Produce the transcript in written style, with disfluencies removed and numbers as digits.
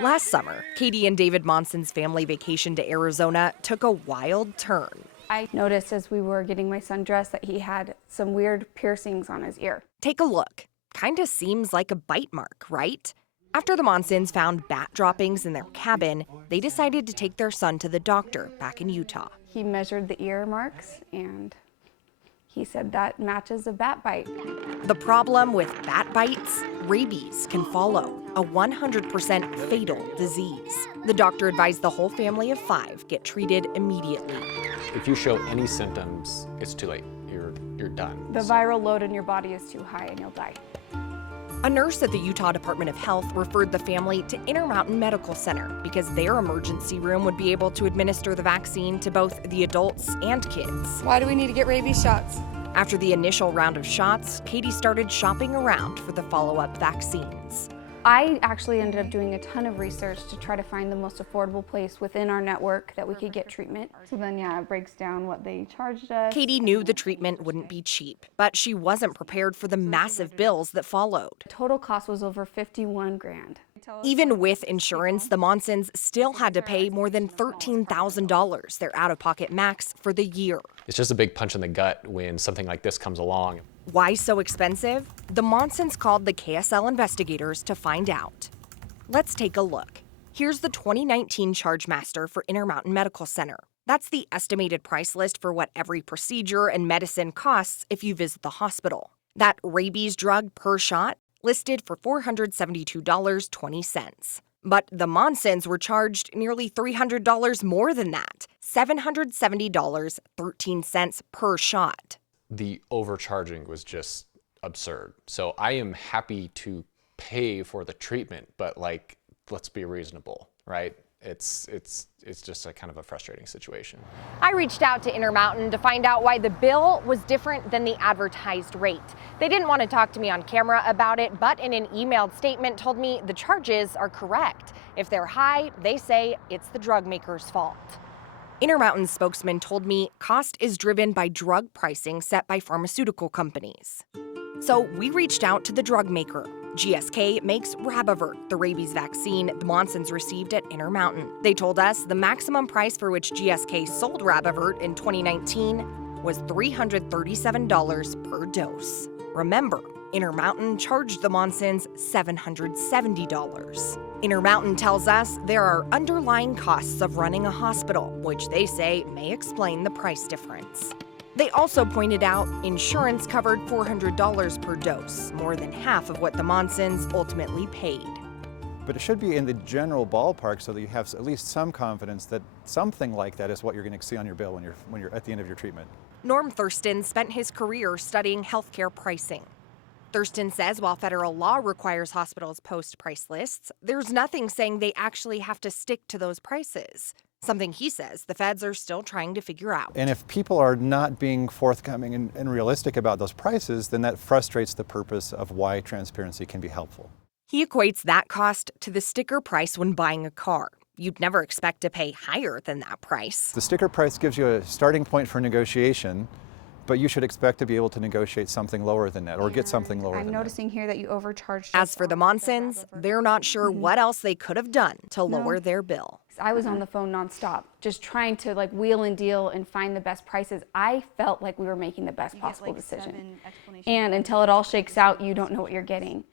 Last summer, Katie and David Monson's family vacation to Arizona took a wild turn. I noticed as we were getting my son dressed that he had some weird piercings on his ear. Take a look. Kinda seems like a bite mark, right? After the Monsons found bat droppings in their cabin, they decided to take their son to the doctor back in Utah. He measured the ear marks and he said that matches a bat bite. The problem with bat bites? Rabies can follow, a 100% fatal disease. The doctor advised the whole family of 5 get treated immediately. If you show any symptoms, it's too late. You're done. The viral load in your body is too high and you'll die. A nurse at the Utah Department of Health referred the family to Intermountain Medical Center because their emergency room would be able to administer the vaccine to both the adults and kids. Why do we need to get rabies shots? After the initial round of shots, Katie started shopping around for the follow-up vaccines. I actually ended up doing a ton of research to try to find the most affordable place within our network that we could get treatment. So then, it breaks down what they charged us. Katie knew the treatment wouldn't be cheap, but she wasn't prepared for the massive bills that followed. Total cost was over 51 grand. Even with insurance, the Monsons still had to pay more than $13,000, their out-of-pocket max for the year. It's just a big punch in the gut when something like this comes along. Why so expensive? The Monsons called the KSL Investigators to find out. Let's take a look. Here's the 2019 chargemaster for Intermountain Medical Center. That's the estimated price list for what every procedure and medicine costs if you visit the hospital. That rabies drug per shot listed for $472.20. But the Monsons were charged nearly $300 more than that, $770.13 per shot. The overcharging was just absurd. So I am happy to pay for the treatment, but let's be reasonable, right? It's just a kind of a frustrating situation. I reached out to Intermountain to find out why the bill was different than the advertised rate. They didn't want to talk to me on camera about it, but in an emailed statement told me the charges are correct. If they're high, they say it's the drug maker's fault. Intermountain spokesman told me cost is driven by drug pricing set by pharmaceutical companies. So we reached out to the drug maker. GSK makes Rabivert, the rabies vaccine the Monsons received at Intermountain. They told us the maximum price for which GSK sold Rabivert in 2019 was $337 per dose. Remember, Intermountain charged the Monsons $770. Intermountain tells us there are underlying costs of running a hospital, which they say may explain the price difference. They also pointed out insurance covered $400 per dose, more than half of what the Monsons ultimately paid. But it should be in the general ballpark so that you have at least some confidence that something like that is what you're going to see on your bill when you're at the end of your treatment. Norm Thurston spent his career studying healthcare pricing. Thurston says while federal law requires hospitals post price lists, there's nothing saying they actually have to stick to those prices. Something he says the feds are still trying to figure out. And if people are not being forthcoming and realistic about those prices, then that frustrates the purpose of why transparency can be helpful. He equates that cost to the sticker price when buying a car. You'd never expect to pay higher than that price. The sticker price gives you a starting point for negotiation, but you should expect to be able to negotiate something lower than that or get something lower than that. I'm noticing here that you overcharged. As for the Monsons, they're not sure what else they could have done to lower their bill. I was on the phone nonstop, just trying to wheel and deal and find the best prices. I felt like we were making the best possible decision. And until it all shakes out, you don't know what you're getting.